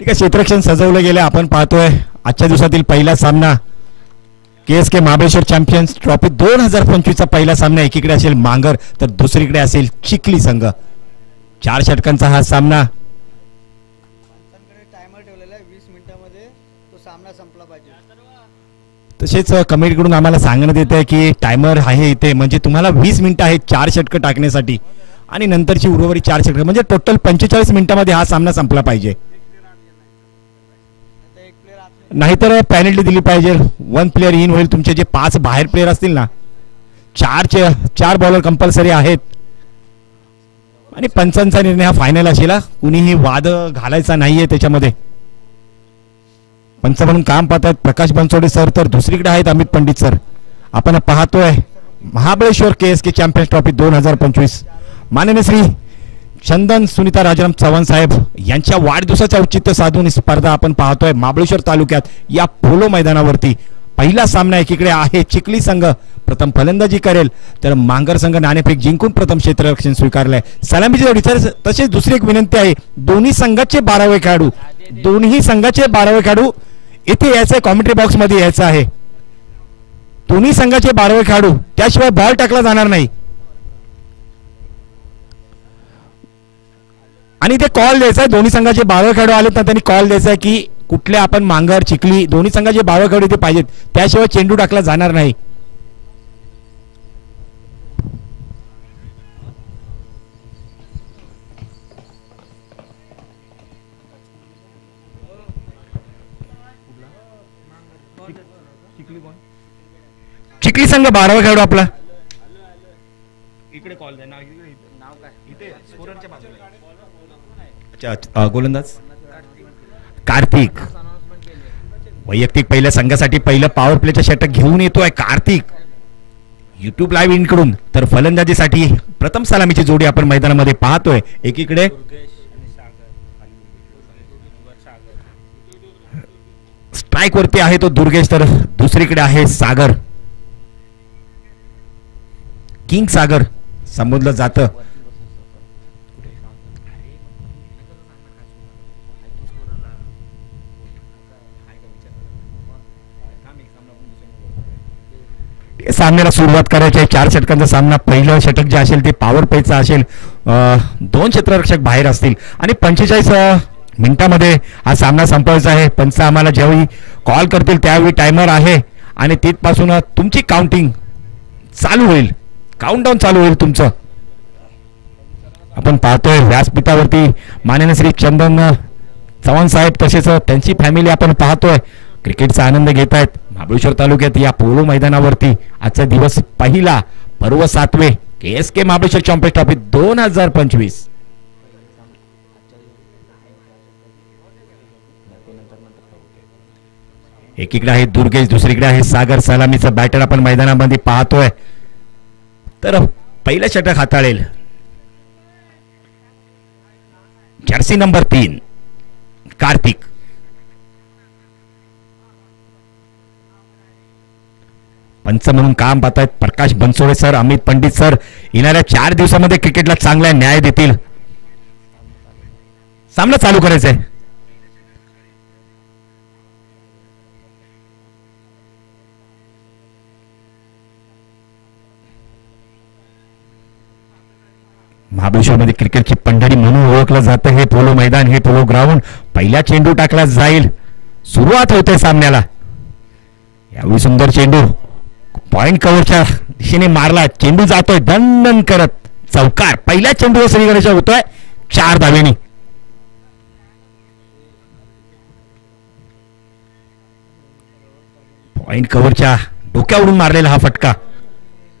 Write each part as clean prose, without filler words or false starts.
ठीक आहे, क्षेत्ररक्षण सजवलं गेलं. आपण पाहतोय आजच्या दिवसातील पहिला सामना KSK महाबळेश्वर चॅम्पियन्स ट्रॉफी 2025 चा पहिला सामना. एकीकडे असेल मांगर तर दुसरीकडे असेल चिखली संघ. 4 षटकांचा हा सामना. टायमर ठेवलेला आहे 20 मिनिटांमध्ये तो सामना संपला पाहिजे. तसेच कमेंटकडून आम्हाला सांगण्यात येते की टायमर आहे इथे, म्हणजे तुम्हाला 20 मिनिटं आहेत 4 षटकं टाकण्यासाठी आणि नंतरची उर्वरित 4 षटकं, म्हणजे टोटल 45 मिनिटांमध्ये हा सामना संपला पाहिजे. नाहीतर पेनल्टी दिली पाहिजे. 1 प्लेअर इन होईल. तुमचे जे 5 बाहेर प्लेअर असतील ना, 4 बॉलर कंपल्सरी आहेत आणि पंचांचा निर्णय हा फायनल असेल. कुणीही वाद घालायचा नाहीये त्याच्यामध्ये. पंच म्हणून काम पाहतात प्रकाश बनसोडे सर, तर दुसरीकडे आहेत अमित पंडित सर. आपण पाहतोय महाबळेश्वर KSK चॅम्पियन्स ट्रॉफी 2025. माननीय श्री चंदन सुनीता राजाराम चव्हाण साहेब यांच्या वाढदिवसाचे औचित्य साधून स्पर्धा आपण पाहतोय महाबळेश्वर तालुक्यात या पोलो मैदानावरती. पहिला सामना एकीकडे आहे चिखली संघ प्रथम फलंदाजी करेल, तर मांगर संघ नाणेफेक जिंकून प्रथम क्षेत्ररक्षण स्वीकारलंय. सलामीची जोडी. तसेच दुसरी एक विनंती आहे, दोन्ही संघाचे 12वे खेळाडू इथे यायचं आहे, कॉमेंट्री बॉक्स मध्ये यायचं आहे. दोन्ही संघाचे 12वे खेळाडू, त्याशिवाय बॉल टाकला जाणार नाही. आणि ते कॉल द्यायचा आहे, दोन्ही संघाचे 12वे खेळाडू आलेत ना, त्यांनी कॉल द्यायचा आहे की कुठले आपण मांगर चिखली दोन्ही संघाचे 12वे खेळाडू इथे पाहिजेत, त्याशिवाय चेंडू टाकला जाणार नाही. चिखली संघ 12वा खेळाडू आपला इकडे कॉल द्या. नाव काय इथे स्कोररच्या बाजूला. अच्छा, गोलंदाज कार्तिक वैयक्तिक पहिल्या संघासाठी पहिलं पॉवर प्लेचं षटक घेऊन येतोय कार्तिक YouTube लाईव्ह इनकडून. तर फलंदाजीसाठी प्रथम सलामीची जोडी आपण मैदानामध्ये पाहतोय. एकीकडे स्ट्राइक वरती आहे तो दुर्गेश, तर दुसरीकडे आहे सागर. किंग सागर संबोधलं जातं. सामन्याला सुरुवात करायची आहे. 4 षटकांचा सामना. पहिलं षटक जे असेल ते पॉवर प्लेचं असेल. 2 क्षेत्ररक्षक बाहेर असतील आणि 45 मिनिटांमध्ये हा सामना संपवायचा आहे. पंच आम्हाला ज्यावेळी कॉल करतील त्यावेळी टायमर आहे आणि तिथपासून तुमची काउंटिंग चालू होईल, काउंटडाऊन चालू होईल तुमचं. आपण पाहतोय व्यासपीठावरती माननीय श्री चंदन चव्हाण साहेब तसेच त्यांची फॅमिली आपण पाहतोय क्रिकेटचा आनंद घेत आहेत महाबळेश्वर तालुक्यात या पोलो मैदानावरती. आजचा दिवस पहिला, पर्व 7वे KSK महाबळेश्वर चॅम्पियन्स ट्रॉफी 2025. एकीकडे आहे दुर्गेश, दुसरीकडे आहे सागर. सलामीचा बॅटर आपण मैदानामध्ये पाहतोय. तर पहिलं षटक हाताळेल जर्सी नंबर 3 कार्तिक. पंच म्हणून काम पाहतायत प्रकाश बनसोडे सर, अमित पंडित सर. येणाऱ्या 4 दिवसामध्ये क्रिकेटला चांगला न्याय देतील. सामना चालू करायचा आहे. महाबळेश्वरमध्ये क्रिकेटची पंढरी म्हणून ओळखलं जातं हे पोलो मैदान, हे पोलो ग्राउंड. पहिला चेंडू टाकला जाईल. सुरुवात होते सामन्याला. यावेळी सुंदर चेंडू पॉइंट कव्हरच्या दिशेने मारला. चेंडू जातोय दणदण करत चौकार. पहिल्या चेंडूवर श्रीगणेशा होतोय 4 धावेनी. पॉइंट कव्हरच्या डोक्यावरून मारलेला हा फटका.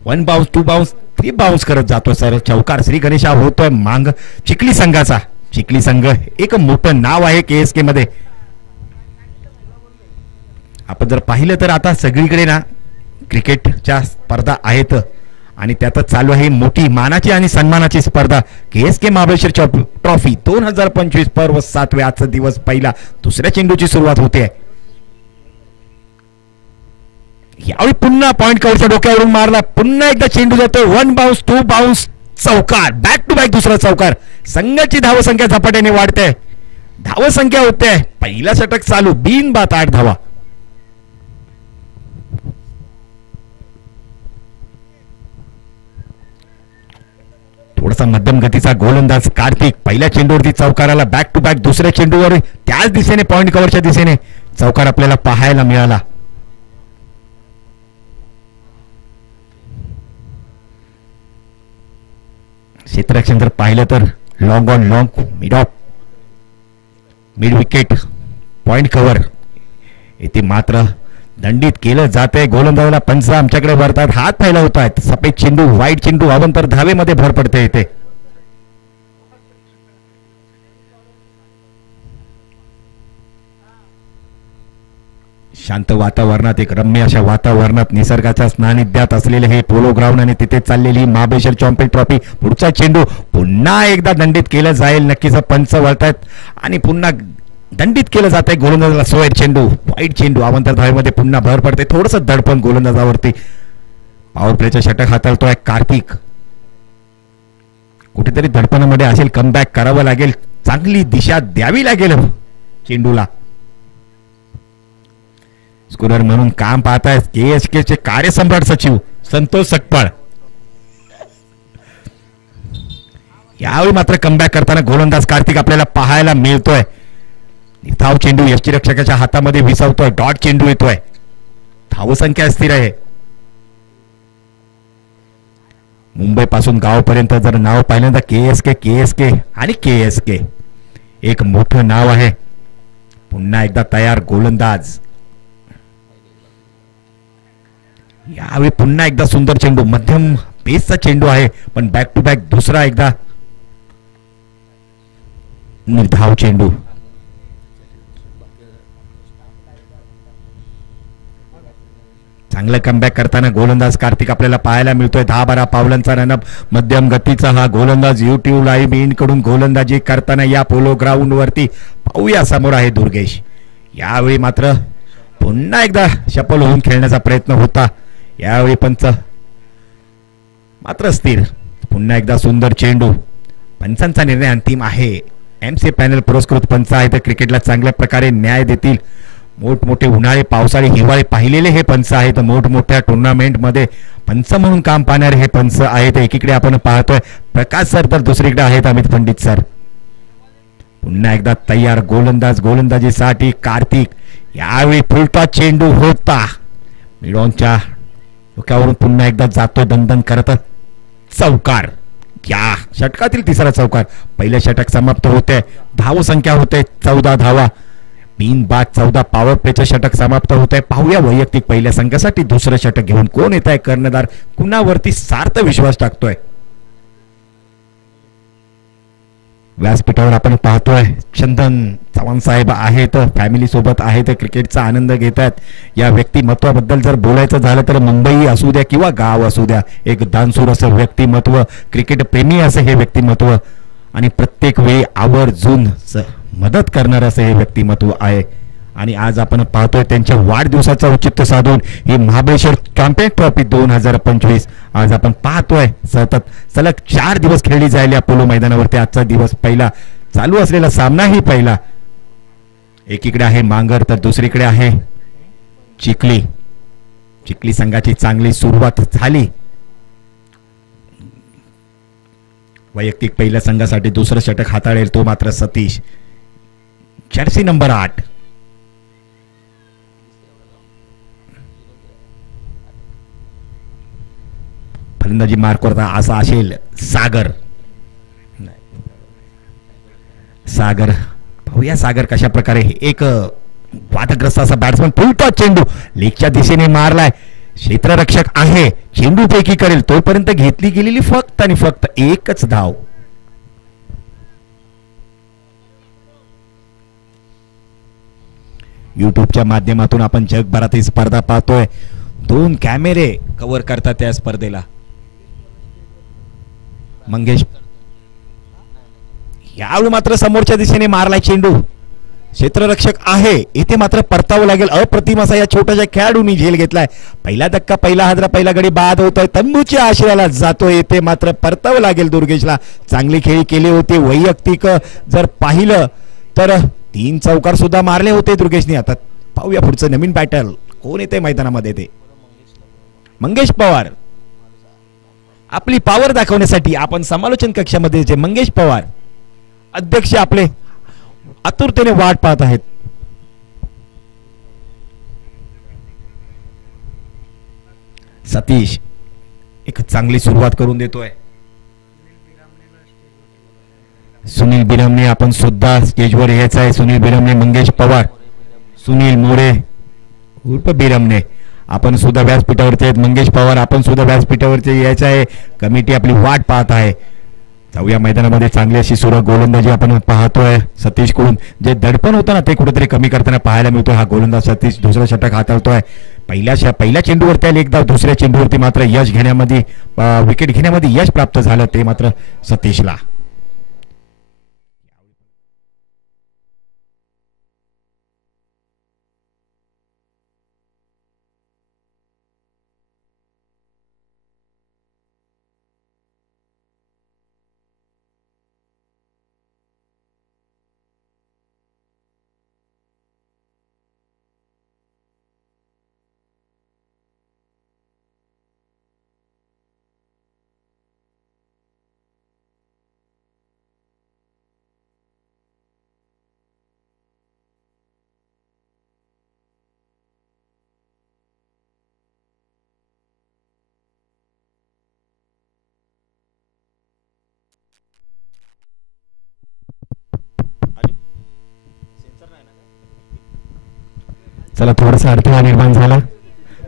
1 बाउन्स, 2 बाउन्स, 3 बाउन्स करत जातोय सर. चौकार श्री गणेशा होतोय मांग चिखली संघाचा. चिखली संघ एक मोठं नाव आहे KSK मध्ये. आपण जर पाहिलं तर आता सगळीकडे ना क्रिकेटच्या स्पर्धा आहेत आणि त्यातच चालू आहे मोठी मानाची आणि सन्मानाची स्पर्धा KSK महाबळेश्वर ट्रॉफी 2025 पर्व 7वे. आजचा दिवस पहिला, दुसऱ्या चेंडूची सुरुवात होते. यावेळी पुन्हा पॉइंट कव्हरच्या डोक्यावरून मारला. पुन्हा एकदा चेंडू जातोय. 1 बाउन्स, 2 बाउन्स, चौकार. बॅक टू बॅक दुसरा चौकार. संघाची धावसंख्या झपाट्याने वाढते. धावसंख्या होते पहिला षटक चालू, बिनबाद 8 धावा. थोडासा मध्यम गतीचा गोलंदाज कार्तिक पहिल्या चेंडूवरती चौकाराला बॅक टू बॅक, दुसऱ्या चेंडूवर त्याच दिशेने पॉइंट कव्हरच्या दिशेने चौकार आपल्याला पाहायला मिळाला. क्षेत्ररक्षण जर पाहिलं तर long on long, mid of, mid wicket, point cover इथे मात्र दंडित केलं जाते. गोलंदाजाला पंच आमच्याकडे वरतात, हात पाहिला होत आहेत. सफेद चेंडू, वाईट चेंडू, अवंतर धावेमध्ये भर पडते इथे. शांत वातावरणात, एक रम्य अशा वातावरणात निसर्गाच्या सानिध्यात असलेले हे पोलो ग्राउंड आणि तिथे चाललेली महाबळेश्वर चॅम्पियन ट्रॉफी. पुढचा चेंडू पुन्हा एकदा दंडित केलं जाईल, नक्कीच पंच वळतायत आणि पुन्हा दंडित केलं जात आहे. गोलंदाजाला सोयर चेंडू, वाईट चेंडू, अवंतर धावेमध्ये पुन्हा भर पडते. थोडंसं दडपण गोलंदाजावरती. पॉवर प्लेचं षटक हाताळतोय कार्तिक. कुठेतरी दडपणामध्ये असेल, कमबॅक करावं लागेल, चांगली दिशा द्यावी लागेल चेंडूला. स्कोरर म्हणून काम पाहतायत KSK चे कार्यसम्राट सचिव संतोष सकपाळ. यावेळी मात्र कमबॅक करताना गोलंदाज कार्तिक आपल्याला पाहायला मिळतोय. धाव चेंडू यष्टीरक्षकाच्या हातामध्ये विसावतोय, डॉट चेंडू येतोय. धावसंख्या स्थिर आहे. मुंबई पासून गावापर्यंत जर नाव पाहिलं तर KSK आणि KSK एक मोठं नाव आहे. पुन्हा एकदा तयार गोलंदाज. यावेळी पुन्हा एकदा सुंदर चेंडू, मध्यम पेसचा चेंडू आहे, पण बॅक टू बॅक दुसरा एकदा निर्धाव चेंडू. चांगलं कमबॅक करताना गोलंदाज कार्तिक आपल्याला पाहायला मिळतोय. 10-12 पावलांचा रनअप, मध्यम गतीचा हा गोलंदाज YouTube लाईव्ह इन कडून गोलंदाजी करताना या पोलो ग्राउंड वरती पाहूया. समोर आहे दुर्गेश. यावेळी मात्र पुन्हा एकदा शफल होऊन खेळण्याचा प्रयत्न होता. यावेळी पंच मात्र स्थिर. पुन्हा एकदा सुंदर चेंडू. पंचांचा निर्णय अंतिम आहे. MC पॅनल पुरस्कृत पंच आहे, तर क्रिकेटला चांगल्या प्रकारे न्याय देतील. मोठमोठे उन्हाळे, पावसाळे, हिवाळे पाहिलेले हे पंच आहेत. मोठमोठ्या टुर्नामेंटमध्ये पंच म्हणून काम पाहणारे हे पंच आहेत. एकीकडे आपण पाहतोय प्रकाश सर, तर दुसरीकडे आहेत अमित पंडित सर. पुन्हा एकदा तयार गोलंदाज. गोलंदाजीसाठी कार्तिक. यावेळी फुलटा चेंडू होता, मिडॉनच्या डोक्यावरून पुन्हा एकदा जातोय दणदण करत. चौकार. या षटकातील तिसरा चौकार. पहिलं षटक समाप्त होते. धावसंख्या होते 14 धावा. बिनबाद 14. पॉवर प्लेचं षटक समाप्त होत आहे. पाहूया वैयक्तिक पहिल्या संघासाठी दुसरं षटक घेऊन कोण येत आहे. कर्णधार कुणावरती सार्थ विश्वास टाकतोय. व्यासपीठावर आपण पाहतोय चंदन चव्हाण साहेब आहेत, फॅमिली सोबत आहेत, क्रिकेटचा आनंद घेत आहेत. या व्यक्तिमत्वाबद्दल जर बोलायचं झालं तर मुंबई असू द्या किंवा गाव असू द्या, एक दानशूर असं व्यक्तिमत्व, क्रिकेट प्रेमी असं हे व्यक्तिमत्व आणि प्रत्येक वेळी आवर्जून मदत करणारं असं हे व्यक्तिमत्व आहे. आणि आज आपण पाहतोय त्यांच्या वाढदिवसाचा औचित्य साधून ही महाबळेश्वर चॅम्पियन ट्रॉफी 2025 आज आपण पाहतोय. सलग 4 दिवस खेळली जाईल या पोलो मैदानावरती. आजचा दिवस पहिला, चालू असलेला सामनाही पहिला. एकीकडे आहे मांगर तर दुसरीकडे आहे चिखली. चिखली संघाची चांगली सुरुवात झाली. वैयक्तिक पहिल्या संघासाठी दुसरं षटक हाताळेल तो मात्र सतीश, जर्सी नंबर 8. फलंदाजी मार्क करता असा असेल सागर. सागर पाहूया सागर कशा प्रकारे. एक वादग्रस्त असा बॅट्समन. फुलटॉ चेंडू लेगच्या दिशेने मारलाय. क्षेत्ररक्षक आहे, चेंडू पैकी करेल तोपर्यंत घेतली गेलेली फक्त आणि फक्त एकच धाव. युट्यूबच्या माध्यमातून आपण जगभरात ही स्पर्धा पाहतोय. 2 कॅमेरे कव्हर करतात त्या स्पर्धेला. मंगेश यावेळी मात्र समोरच्या दिशेने मारलाय चेंडू. क्षेत्ररक्षक आहे, इथे मात्र परतावं लागेल. अप्रतिम असा या छोट्याशा खेळाडूंनी झेल घेतलाय. पहिला धक्का, पहिला हादरा, पहिला गडी बाद होतोय. तंबूच्या आश्रयाला जातोय. इथे मात्र परतावं लागेल दुर्गेशला. चांगली खेळी केली होती. वैयक्तिक जर पाहिलं तर 3 चौकार सुद्धा मारले होते दुर्गेशने. आता पाहूया पुढचं नवीन बॅटल कोण येते मैदानामध्ये. ते मंगेश पवार आपली पॉवर दाखवण्यासाठी आपण समालोचन कक्षामध्ये जे मंगेश पवार अध्यक्ष आपले आतुरतेने वाट पाहत आहेत. सतीश एक चांगली सुरुवात करून देतोय. सुनील बिरामने आपण सुद्धा स्टेजवर यायचं आहे. सुनील बिरामने, मंगेश पवार, सुनील मोरे उर्फ बिरामने आपण सुद्धा व्यासपीठावरती आहेत. मंगेश पवार आपण सुद्धा व्यासपीठावरती यायचं आहे. कमिटी आपली वाट पाहत आहे. जाऊया मैदानामध्ये. चांगली अशी सुरुवात गोलंदाजी आपण पाहतोय सतीश कडून. जे दडपण होतं ना ते कुठेतरी कमी करताना पाहायला मिळतोय. हा गोलंदाज सतीश दुसरा षटक हाताळतोय. पहिल्या चेंडूवरती आले एकदा, दुसऱ्या चेंडूवरती मात्र यश घेण्यामध्ये विकेट घेण्यामध्ये यश प्राप्त झालं ते मात्र सतीशला. चला थोडासा अडथळा निर्माण झाला.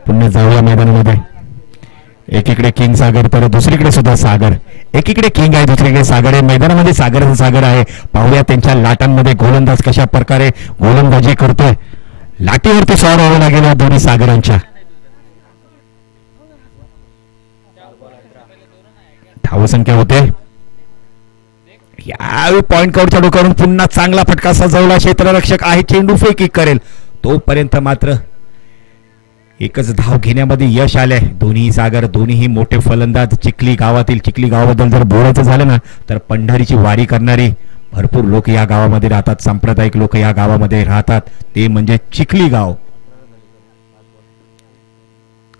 पुन्हा जाऊया मैदानामध्ये. एकीकडे किंग सागर तर दुसरीकडे सुद्धा सागर. एकीकडे किंग आहे, दुसरीकडे सागर आहे. मैदानामध्ये सागर आहे. पाहूया त्यांच्या लाटांमध्ये गोलंदाज कशा प्रकारे गोलंदाजी करतोय. लाटीवरती स्वार व्हावं लागेल या दोन्ही सागरांच्या. धावसंख्या होते यावेळी पॉइंट काउंटच्या डोक्यावरून पुन्हा चांगला फटका सजवला. क्षेत्ररक्षक आहे, चेंडू फेकी करेल तोपर्यंत मात्र एकच धाव घेण्यामध्ये यश आलंय. दोन्ही मोठे फलंदाज. चिखली गावाबद्दल जर बोलायचं झालं ना तर पंढरीची वारी करणारी भरपूर लोक या गावामध्ये राहतात. सांप्रदायिक लोक या गावामध्ये राहतात. ते म्हणजे चिखली गाव.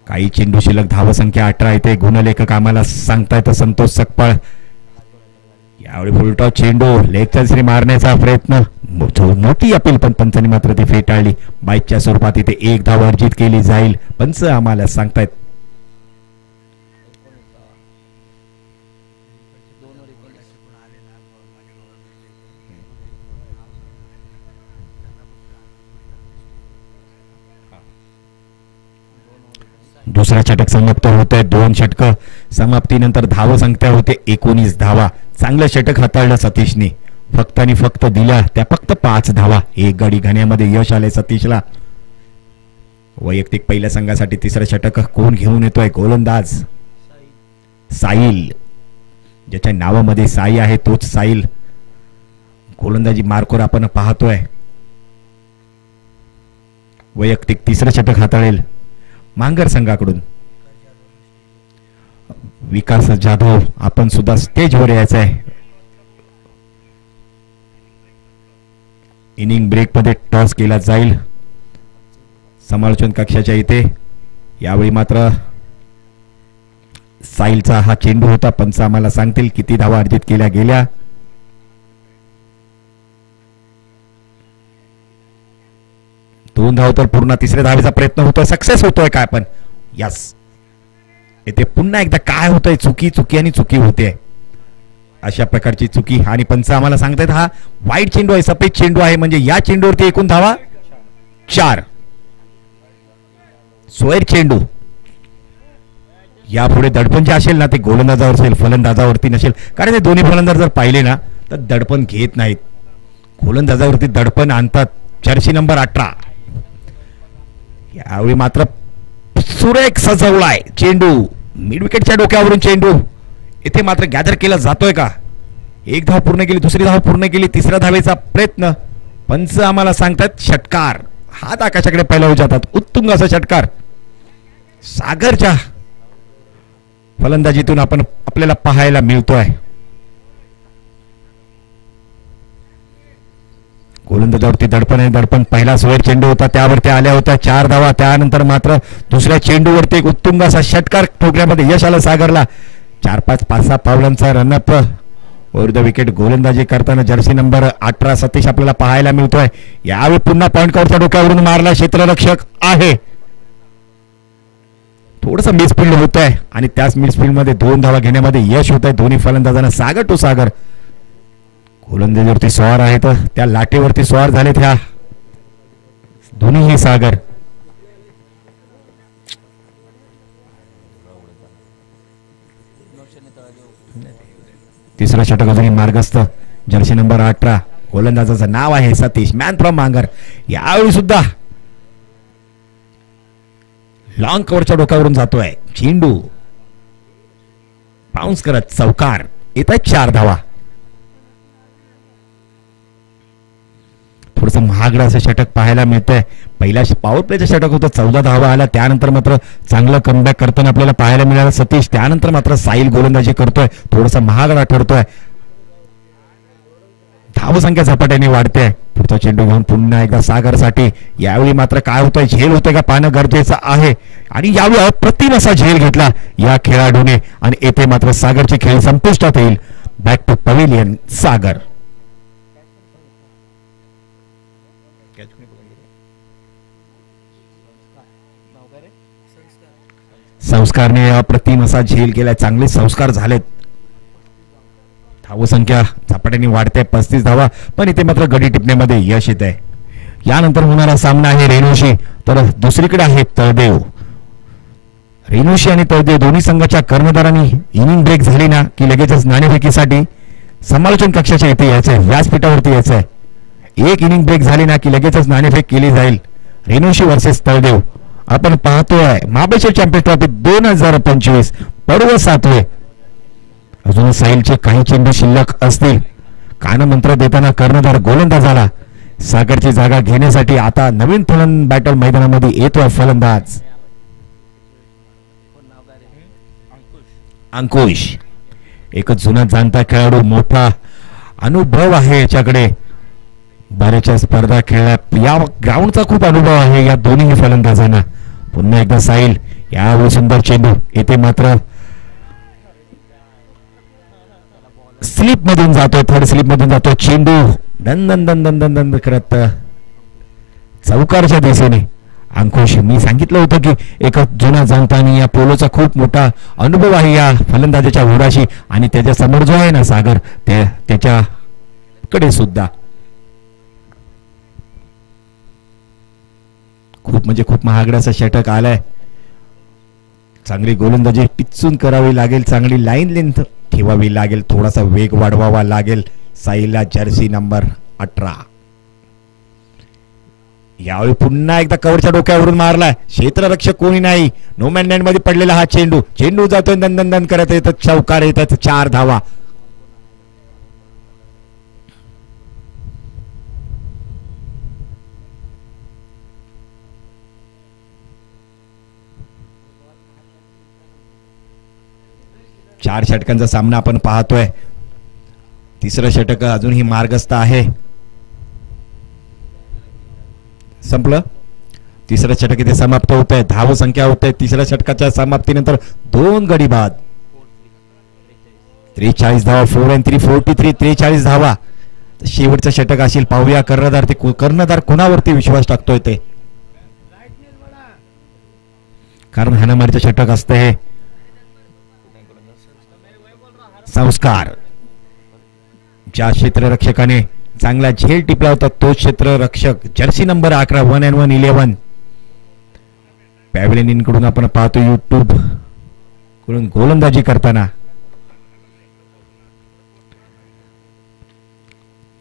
काही चेंडू शिल्लक. धावसंख्या 18 येते. गुणलेखक आम्हाला सांगतायत संतोष सकपाळ. यावेळी फुलटॉस चेंडू लेगच्या श्री मारण्याचा प्रयत्न. मोठी अपील पण पंचांनी मात्र ती फेटाळली. बाईकच्या स्वरूपात इथे 1 धाव अर्जित केली जाईल पंच आम्हाला सांगतायत. दुसरा षटक समाप्त होत आहे. 2 षटक समाप्तीनंतर धावसंख्या होते 19 धावा. चांगलं षटक हाताळलं सतीशने. फक्त आणि फक्त दिल्या त्या फक्त 5 धावा. 1 गडी घेण्यामध्ये यश आले सतीशला. वैयक्तिक पहिल्या संघासाठी तिसरं षटक कोण घेऊन येतोय? गोलंदाज साहिल. ज्याच्या नावामध्ये साई आहे तोच साहिल. गोलंदाजी मार्कोर आपण पाहतोय. वैयक्तिक तिसरं षटक हाताळेल मांगर संघाकडून विकास जाधव. आपण सुद्धा स्टेजवर यायचं आहे. इनिंग ब्रेक मध्ये टॉस केला जाईल समालोचन कक्षाच्या इथे. यावेळी मात्र साहिलचा हा चेंडू होता. पंच आम्हाला सांगतील किती धावा अर्जित केल्या गेल्या. दोन धाव तर पूर्ण. तिसऱ्या धावेचा प्रयत्न होतोय. सक्सेस होतोय काय पण. यस. येथे पुन्हा एकदा काय होतंय. चुकी आणि चुकी होते. अशा प्रकारची चुकी. आणि पंच आम्हाला सांगतायत हा वाईट चेंडू आहे, सफेद चेंडू आहे. म्हणजे या चेंडूवरती एकूण धावा 4. सोयर चेंडू. यापुढे दडपण जे असेल ना ते गोलंदाजावर असेल, फलंदाजावरती नसेल. कारण हे दोन्ही फलंदाज जर पाहिले ना तर दडपण घेत नाहीत. गोलंदाजावरती दडपण आणतात. Jersey number 18. यावेळी मात्र सुरेख सजवलाय चेंडू. मिड विकेटच्या डोक्यावरून चेंडू इथे मात्र गॅदर केला जातोय का? 1 धाव पूर्ण केली, दुसरी धाव पूर्ण केली, तिसऱ्या धावेचा प्रयत्न. पंच आम्हाला सांगतात षटकार. हात आकाशाकडे पहिला जातात. उत्तुंग असा षटकार सागरच्या फलंदाजीतून आपल्याला पाहायला मिळतोय. गोलंदाजावरती दडपण आहे. दडपण पहिला स्वेर चेंडू होता त्यावरती आल्या होत्या 4 धावा. त्यानंतर मात्र दुसऱ्या चेंडूवरती एक उत्तुंग असा षटकार ठोकण्यामध्ये यश आलं सागरला. 4-5-5-6 पावलांचा रनअप ओव्हर द विकेट गोलंदाजी करताना जर्सी नंबर 18 सतीश आपल्याला पाहायला मिळतोय. यावेळी पुन्हा पॉइंट कव्हरच्या डोक्यावरून मारला क्षेत्ररक्षक आहे. थोडस मिसफिल्ड होत आहे आणि त्याच मिसफिल्ड मध्ये 2 धावा घेण्यामध्ये यश होत आहे दोन्ही फलंदाजांना. सागर टू सागर गोलंदाजीवरती स्वार आहेत, त्या लाटेवरती स्वार झालेत ह्या दोन्हीही सागर. तिसरा षटक अजूनही मार्गस्थ. जर्सी नंबर 18 गोलंदाजाचं नाव आहे सतीश, मॅन फ्रॉम मांगर. यावेळी सुद्धा लॉंग कव्हरच्या डोक्यावरून जातोय चेंडू, बाउन्स करत चौकार. येत आहेत 4 धावा. थोडस महागडं असं षटक पाहायला मिळतंय. पहिल्या पॉवर प्लेचं षटक होतं, 14 धावा आला. त्यानंतर मात्र चांगलं कमबॅक करताना आपल्याला पाहायला मिळालं सतीश. त्यानंतर मात्र साहिल गोलंदाजी करतोय, थोडासा महागडा ठरतोय. धावसंख्या झपाट्याने वाढते. पुढचा चेंडू घेऊन पुन्हा एकदा सागरसाठी. यावेळी मात्र काय होतंय, झेल होतंय का पाहणं गरजेचं आहे. आणि यावेळी अप्रतिम असा झेल घेतला या खेळाडूने आणि येथे मात्र सागरचे खेळ संपुष्टात येईल. बॅक टू पवेलियन सागर. संस्कारने अप्रतिम असा झेल केलाय, चांगले संस्कार झालेत. धावसंख्या झपाट्याने वाढते, 35 धावा. पण इथे मात्र गडी टिपण्यामध्ये यश येत आहे. यानंतर होणारा सामना आहे रेणुशी, तर दुसरीकडे आहे तळदेव. रेणुशी आणि तळदेव दोन्ही संघाच्या कर्णधारांनी इनिंग ब्रेक झाली ना की लगेचच नाणेफेकीसाठी समालोचन कक्षाच्या इथे यायचंय, व्यासपीठावरती यायचंय. एक इनिंग ब्रेक झाली ना की लगेचच नाणेफेक केली जाईल. रेणुशी वर्सेस तळदेव. आपण पाहतोय महाबळेश्वर चॅम्पियन्स ट्रॉफी 2025 पर्व 7वे. अजून साहिलचे काही चेंडू शिल्लक असतील. कानमंत्र देताना कर्णधार गोलंदाजाला सागरची जागा घेण्यासाठी आता नवीन फलंदाज बॅटल मैदानामध्ये येतोय फलंदाज अंकुश. एकच जुना जाणता खेळाडू, मोठा अनुभव आहे याच्याकडे, बऱ्याचशा स्पर्धा खेळल्या, या ग्राउंडचा खूप अनुभव आहे या दोन्ही फलंदाजांना. पुन्हा एकदा साहिल. यावेळी सुंदर चेंडू. येथे मात्र स्लिप मधून जातो, थर्ड स्लिप मधून जातो चेंडू. दन दन दन दन दन दन करत चौकारच्या दिशेने. अंकुश, मी सांगितलं होतं की एक जुना जाणता आणि या पोलोचा खूप मोठा अनुभव आहे या फलंदाजाच्या घोडाशी. आणि त्याच्या समोर जो आहे ना सागर, त्याच्याकडे सुद्धा खूप म्हणजे खूप महागड्याचा षटक आलाय. चांगली गोलंदाजी पिचून करावी लागेल, चांगली लाईन लेंथ ठेवावी लागेल, थोडासा वेग वाढवावा लागेल साहिलला. Jersey number 18. यावेळी पुन्हा एकदा कव्हरच्या डोक्यावरून मारलाय. क्षेत्ररक्षक कोणी नाही, नो मॅन लँड मध्ये पडलेला हा चेंडू. चेंडू जातोय, दन दन दन करत येतात, चौकार येतात, 4 धावा. चार षटकांचा सामना आपण पाहतोय. तिसरं षटक अजूनही मार्गस्थ आहे. संपलं तिसरं षटक, इथे समाप्त होत आहे. धाव संख्या होत आहे तिसऱ्या षटकाच्या समाप्तीनंतर 2 गडी बाद. 43 धावा. 4 and 3 43. 43 धावा. शेवटचं षटक असेल, पाहूया कर्णधार कोणावरती विश्वास टाकतोय ते, कारण हाणामारीचं षटक असतं हे. संस्कार. ज्या क्षेत्ररक्षकाने चांगला झेल टिपला होता तो क्षेत्ररक्षक जर्सी नंबर 11 1 and 1 11 पॅव्हलियन कडून आपण पाहतो युट्यूब कडून गोलंदाजी करताना.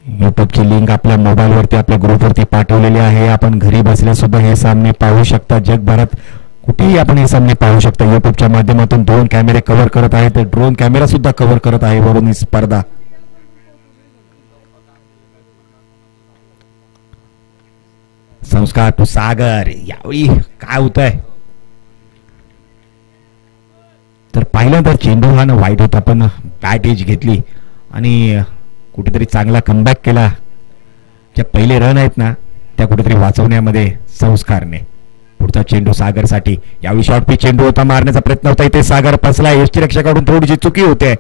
युट्यूबची लिंक आपल्या मोबाईलवरती आपल्या ग्रुपवरती पाठवलेली आहे. आपण घरी बसल्या सुद्धा हे सामने पाहू शकता. जगभरात कुठेही आपण हे सामने पाहू शकता. युट्यूबच्या माध्यमातून 2 कॅमेरे कव्हर करत आहेत, ड्रोन कॅमेरा सुद्धा कव्हर करत आहे वरून ही स्पर्धा. संस्कार टू सागर. यावेळी काय होत आहे तर पहिल्यांदा चेंडू हा ना वाईट होता, पण बॅट एज घेतली आणि कुठेतरी चांगला कमबॅक केला जे पहिले रन आहेत ना त्या कुठेतरी वाचवण्यामध्ये संस्कारने. पुढचा चेंडू सागरसाठी. यावेळी शॉर्ट पिच चेंडू होता, मारण्याचा प्रयत्न होता, इथे सागर फसला. यष्टीरक्षकाकडून थोडीशी चुकी होते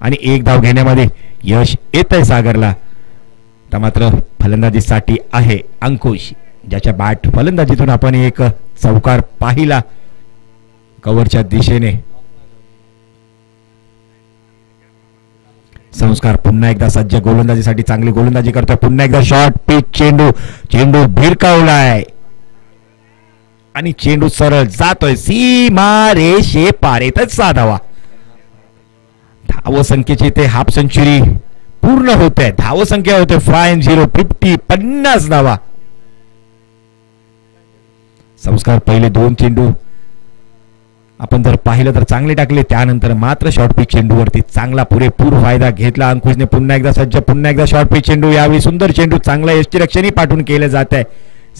आणि एक धाव घेण्यामध्ये यश येत आहे सागरला. तर मात्र फलंदाजीसाठी आहे अंकुश, ज्याच्या बॅट फलंदाजीतून आपण एक चौकार पाहिला कव्हरच्या दिशेने. संस्कार पुन्हा एकदा सज्ज गोलंदाजीसाठी, चांगली गोलंदाजी करतोय. पुन्हा एकदा शॉर्ट पिच चेंडू, चेंडू भिरकावलाय आणि चेंडू सरळ जातोय सीमा रेषे पारेतच साधावा. धावसंख्येची ते हाफ सेंचुरी पूर्ण होते. धावसंख्या होते 5-0 50 धावा. संस्कार पहिले 2 चेंडू आपण जर पाहिलं तर चांगले टाकले, त्यानंतर मात्र शॉर्ट पिच चेंडूवरती चांगला पुरेपूर फायदा घेतला अंकुशने. पुन्हा एकदा सज्ज, पुन्हा एकदा शॉर्ट पिच चेंडू, यावेळी सुंदर चेंडू, चांगला यष्टीरक्षणही पाठवून केलं जात आहे.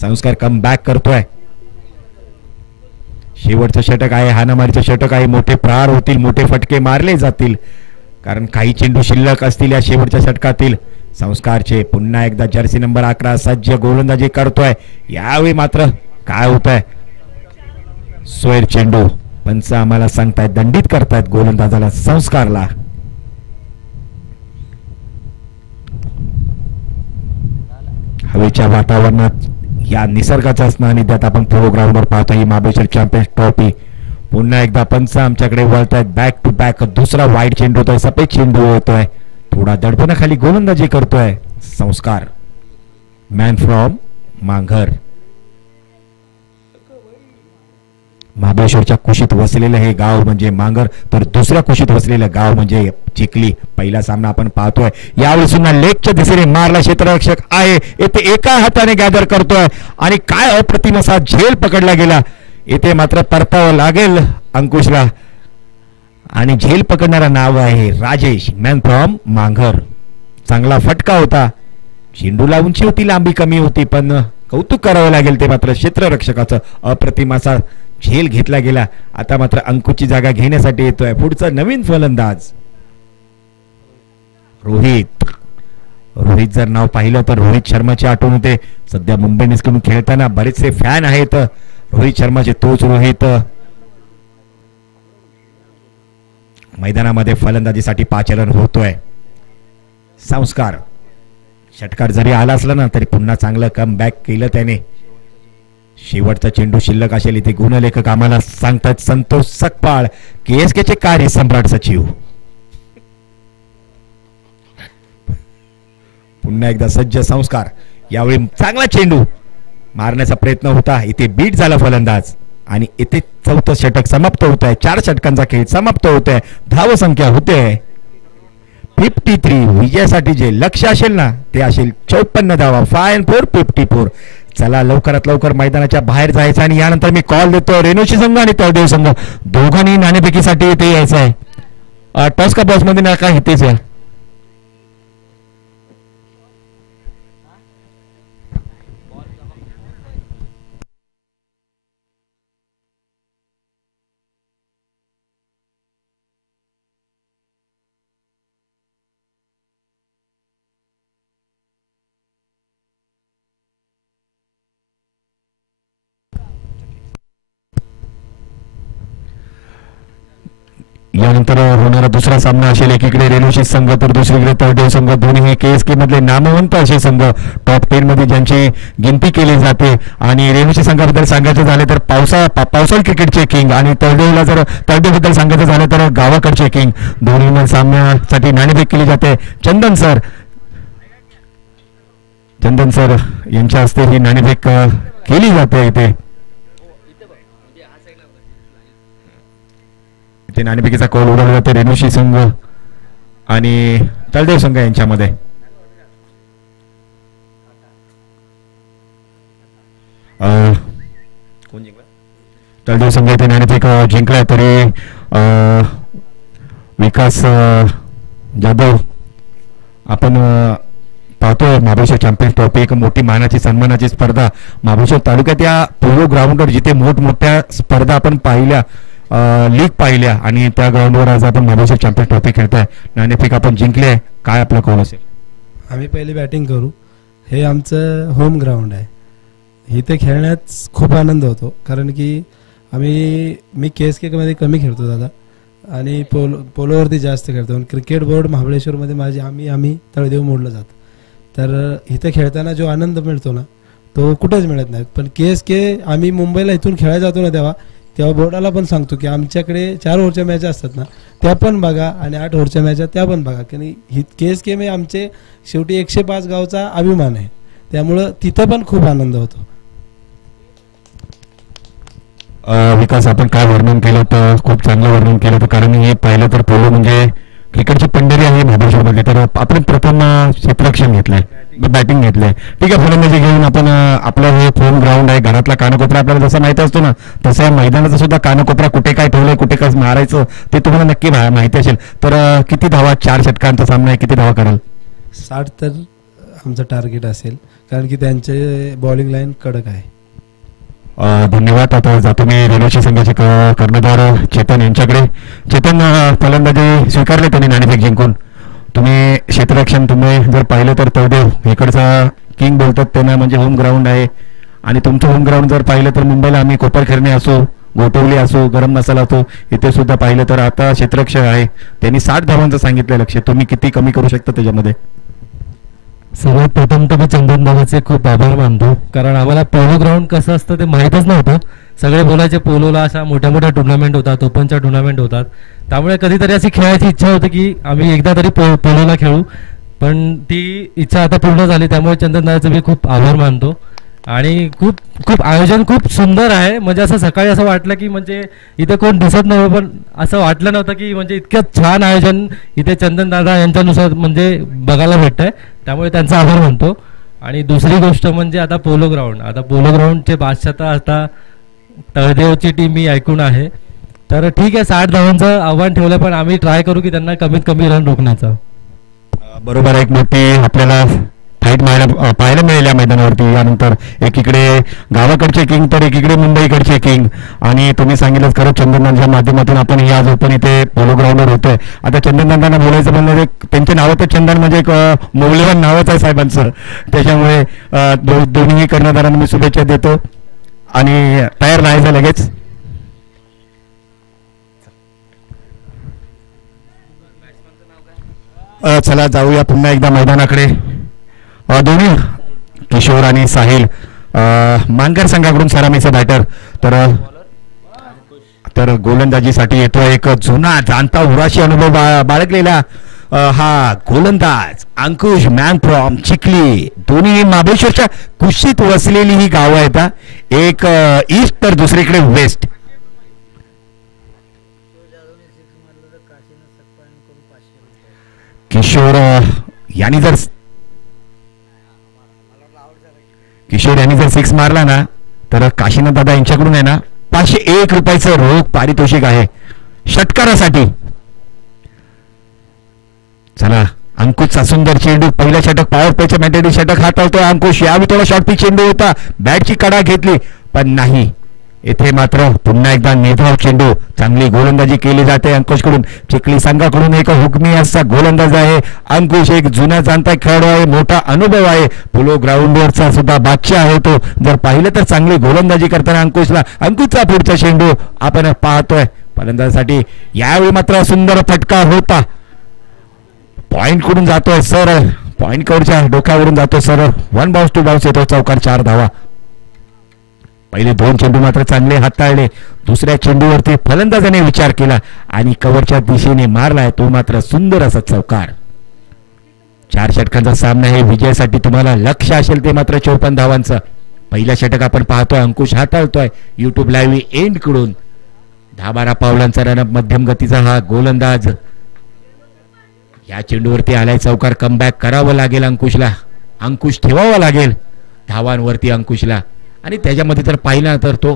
संस्कार कम बॅक करतोय. शेवटचं षटक आहे, हाणामारीचं षटक आहे. मोठे प्रहार होतील, मोठे फटके मारले जातील, कारण काही चेंडू शिल्लक असतील या शेवटच्या षटकातील. संस्कारचे पुन्हा एकदा जर्सी नंबर 11 सज्ज गोलंदाजी करतोय. यावेळी मात्र काय होत आहे, सोयर चेंडू. पंच आम्हाला सांगतायत, दंडित करतायत गोलंदाजाला संस्कारला. हवेच्या वातावरणात या निसर्गाच्या सानिध्यात आपण प्रो ग्राउंडवर पाहतो ही महाबळेश्वर चॅम्पियन्स ट्रॉफी. पुन्हा एकदा पंच आमच्याकडे वळतायत. बॅक टू बॅक दुसरा वाईड चेंडू होतोय, सफेद चेंडू होतोय. थोडा दडपणाखाली गोलंदाजी करतोय संस्कार. Man from Manghar. महाबळेश्वरच्या कुशीत वसलेलं हे गाव म्हणजे मांगर, तर दुसऱ्या कुशीत वसलेलं गाव म्हणजे चिखली. पहिला सामना आपण पाहतोय. यावेळी सुद्धा लेगच्या दिशेने मारला क्षेत्ररक्षक आहे, येथे एका हाताने गॅदर करतोय आणि काय अप्रतिम असा झेल पकडला गेला. येथे मात्र परतावं लागेल अंकुशला आणि झेल पकडणारा नाव आहे राजेश, मॅन फ्रॉम मांघर. चांगला फटका होता. चेंडूला उंची होती, लांबी कमी होती, पण कौतुक करावं लागेल ते मात्र क्षेत्ररक्षकाचं. अप्रतिम असा झेल घेतला गेला. आता मात्र अंकुशची जागा घेण्यासाठी येतोय पुढचा नवीन फलंदाज रोहित. रोहित जर नाव पाहिलं तर रोहित शर्माची आठवण होते. सध्या मुंबई इंडियन्सकडून खेळताना बरेचसे फॅन आहेत रोहित शर्माचे. तोच रोहित मैदानामध्ये फलंदाजीसाठी पाचारण होतोय. संस्कार षटकार जरी आला असला ना तरी पुन्हा चांगलं कम बॅक केलं त्याने. शेवटचा चेंडू शिल्लक असेल इथे गुणलेखक आम्हाला सांगतात. संतोष सकपाळ, केएसकेचे कार्य सम्राट सचिव. पुन्हा एकदा सज्ज संस्कार. यावेळी चांगला चेंडू मारण्याचा प्रयत्न होता, इथे बीट झाला फलंदाज आणि इथे चौथं षटक समाप्त होत आहे. 4 षटकांचा खेळ समाप्त होत आहे. धावसंख्या होते 53. विजयासाठी जे लक्ष असेल ना ते असेल 54 धावा. 5-4 54. चला लवकरात लवकर मैदानाच्या बाहेर जायचं आणि यानंतर मी कॉल देतो रेणुशी संघ आणि तळदेव संघ दोघांनी नाणेफेकीसाठी इथे यायचं आहे. टॉस का बॉस मध्ये नका इथेच या. यानंतर होणारा दुसरा सामना असेल एकीकडे रेणुशी संघ तर दुसरीकडे तळदेव संघ. दोन्ही केएसके मधले नामवंत असे संघ, टॉप 10 मध्ये ज्यांची गिनती केली जाते. आणि रेणुशी संघाबद्दल सांगायचं झाले तर पावसाळी क्रिकेटचे किंग आणि तळदेवबद्दल सांगायचं झालं तर गावाकडचे किंग. दोन्ही सामन्यासाठी नाणेफेक केली जाते. चंदन सर यांच्या हस्ते ही नाणेफेक केली जाते. इथे नाणेफेकीचा कौल उडवला जाते रेणुशी संघ आणि तळदेव संघ यांच्यामध्ये. तळदेव संघ इथे नाणेफेक जिंकलाय तरी विकास जाधव आपण पाहतोय महाबळेश्वर चॅम्पियन्स ट्रॉफी एक मोठी मानाची सन्मानाची स्पर्धा महाबळेश्वर तालुक्यात या पोलो ग्राउंडवर जिथे मोठमोठ्या स्पर्धा आपण पाहिल्या, लीग पाहिल्या आणि त्या ग्राउंडवर आज आपण महाबळेश्वर चॅम्पियन्स ट्रॉफी खेळताय. नाणेफेक आपण जिंकले, काय आपला कौल असेल? आम्ही पहिले बॅटिंग करू हे आमचं होम ग्राउंड आहे. इथे खेळण्यात खूप आनंद होतो, कारण की मी KSK मध्ये कमी खेळतो दादा, आणि पोलोवरती जास्त खेळतो. क्रिकेट बोर्ड महाबळेश्वरमध्ये माझे आम्ही तळदेव मोडलं जातं. तर इथे खेळताना जो आनंद मिळतो ना, तो कुठेच मिळत नाही. पण KSK आम्ही मुंबईला इथून खेळायला जातो ना, तेव्हा बोर्डाला पण सांगतो की आमच्याकडे 4 ओव्हरच्या मॅच असतात ना, त्या पण बघा, आणि 8 ओव्हरच्या मॅच त्या पण बघा. की KSK मध्ये आमचे शेवटी 105 गावचा अभिमान आहे, त्यामुळं तिथं पण खूप आनंद होतो. विकास, आपण काय वर्णन केलं तर खूप चांगलं वर्णन केलं तर, कारण हे पाहिलं तर पोलो म्हणजे क्रिकेटची पंढरी आहे महाबळेश्वरमध्ये. तर आपण प्रथम क्षेत्ररक्षण घेतलंय, बॅटिंग घेतलंय, ठीक आहे. फलंदाजी घेऊन आपण आपलं हे होम ग्राउंड आहे, घरातला कानकोपरा आपल्याला जसं माहिती असतो ना, तसं या मैदानाचा सुद्धा कानकोपरा कुठे काय ठेवलंय, कुठे काय मारायचं ते तुम्हाला नक्की माहिती असेल. तर किती धावा, 4 षटकांचा सामना आहे, किती धावा कराल? 60 तर आमचं टार्गेट असेल, कारण की त्यांचे बॉलिंग लाईन कडक आहे. धन्यवाद. आता जातो मी रेल्वेच्या संघाचे कर्णधार चेतन यांच्याकडे. चेतन, फलंदाजी स्वीकारले त्यांनी नाणेफेक जिंकून. तुम्ही क्षेत्ररक्षण तुम्ही जर पाहिलं तर तळदेव इकडचा किंग बोलतात त्यांना, म्हणजे होम ग्राउंड आहे. आणि तुमचं होम ग्राउंड जर पाहिलं तर मुंबईला आम्ही कोपरखेरणे असो, गोटवली असो, गरम मसाला असो, इथे सुद्धा पाहिलं तर आता क्षेत्ररक्षण आहे. त्यांनी 60 धावांचं सांगितलं लक्ष्य. तुम्ही किती कमी करू शकता त्याच्यामध्ये? सर्वात प्रथम तर मी चंदन दादाचे खूप आभार मानतो, कारण आम्हाला पोलो ग्राउंड कसं असतं ते माहीतच नव्हतं. सगळे बोलायचे पोलोला अशा मोठ्या मोठ्या टुर्नामेंट होतात, ओपनच्या टुर्नामेंट होतात, त्यामुळे कधीतरी अशी खेळायची इच्छा होती की आम्ही एकदा तरी पोलोला खेळू. पण ती इच्छा आता पूर्ण झाली, त्यामुळे चंदन दादाचे मी खूप आभार मानतो. आणि खूप खूप आयोजन खूप सुंदर आहे. म्हणजे असं सकाळी असं वाटलं की म्हणजे इथे कोण दिसत नव्हतं, पण असं वाटलं नव्हतं की म्हणजे इतकं छान आयोजन इथे चंदन दादा यांच्यानुसार म्हणजे बघायला भेटतंय, त्यामुळे त्यांचा आभार मानतो. आणि दुसरी गोष्ट म्हणजे आता पोलो ग्राउंडचे बादशाह तर आता तळदेवची टीम मी ऐकून आहे. तर ठीक आहे, 60 धावांचं आव्हान ठेवलं, पण आम्ही ट्राय करू की त्यांना कमीत कमी रन रोखण्याचं. बरोबर, एक मोठी आपल्याला फाईट पाहायला मिळेल या मैदानावरती. यानंतर एकीकडे गावाकडचे किंग तर एकीकडे मुंबईकडचे किंग. आणि तुम्ही सांगितलं खरं, चंदनदांच्या माध्यमातून आपण हे आज ओपन इथे पोलो ग्राउंडवर होतोय. आता चंदनदांना बोलायचं म्हणलं, त्यांचे नावं तर चंदन म्हणजे एक मौल्यवान नावच आहे साहेबांचं. त्याच्यामुळे दोन्ही कर्णधारांना मी शुभेच्छा देतो. आणि तयार राहायचं लगेच. चला जाऊया पुन्हा एकदा मैदानाकडे. दोन्ही किशोर आणि साहिल मानकर संघाकडून सलामीचे बॅटर. तर गोलंदाजीसाठी येतो एक जुना जाणता उराशी अनुभव बाळगलेला हा गोलंदाज अंकुश, मॅन फ्रॉम चिखली. दोन्ही महाबळेश्वरच्या कुशीत वसलेली ही गावं आहेत. एक ईस्ट तर दुसरीकडे वेस्ट. किशोर यांनी जर 6 मारला ना, तर काशीनाथ दादा यांच्याकडून आहे ना 501 रुपयाचं रोख पारितोषिक आहे षटकारासाठी. चला, अंकुशचा सुंदर चेंडू, पहिला षटक, पॉवर प्लेच्या मॅटेडी षटक हाताळतोय अंकुश. यावेळी थोडा शॉर्ट पिच चेंडू होता, बॅटची कडा घेतली, पण नाही. येथे मात्र पुन्हा एकदा निर्धाव चेंडू, चांगली गोलंदाजी केली जाते अंकुशकडून. चिखली संघाकडून एक हुकमी असा गोलंदाज आहे अंकुश. एक जुना जाणता खेळाडू आहे, मोठा अनुभव आहे, पोलो ग्राउंडवरचा सुद्धा बादशाह आहे तो. जर पाहिलं तर चांगली गोलंदाजी करताना अंकुशचा पुढचा चेंडू आपण पाहतोय फलंदाजासाठी. यावेळी मात्र सुंदर फटका होता, पॉइंट कडून जातोय सरळ, पॉइंट कडच्या डोक्यावरून जातो सरळ. 1 बाउन्स 2 बाउन्स येतो, चौकार 4 धावा. पहिले 2 चेंडू मात्र चांगले हाताळले. दुसऱ्या चेंडूवरती फलंदाजाने विचार केला आणि कव्हरच्या दिशेने मारलाय तो मात्र सुंदर असा चौकार. 4 षटकांचा सामना आहे. विजयासाठी तुम्हाला लक्ष असेल ते मात्र 54 धावांचं. पहिल्या षटक आपण पाहतोय, अंकुश हाताळतोय युट्यूब लाईव्ह एंड कडून. 10-12 पावलांचा रनअप, मध्यम गतीचा हा गोलंदाज. या चेंडूवरती आलाय चौकार. कमबॅक करावं लागेल अंकुशला, अंकुश ठेवावा लागेल धावांवरती अंकुशला. आणि त्याच्यामध्ये तर पाहिला तर तो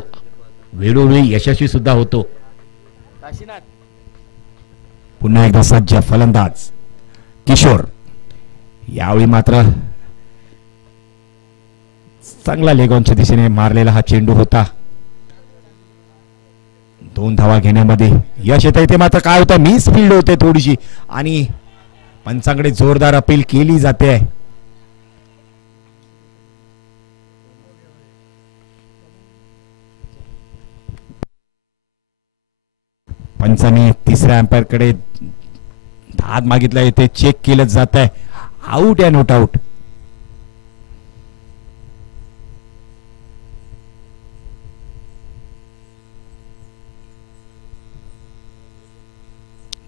वेळोवेळी यशस्वी सुद्धा होतो. पुन्हा एकदा सज्ज फलंदाज किशोर. यावेळी मात्र चांगला लेगॉनच्या दिशेने मारलेला हा चेंडू होता. 2 धावा घेण्यामध्ये यश येत. इथे मात्र काय होतं, मिस फील्ड होते थोडीशी आणि पंचांकडे जोरदार अपील केली जाते. पंचांनी तिसऱ्या अंपायर कडे हात मागितला. इथे चेक केलं जात आहे. आउट या note out.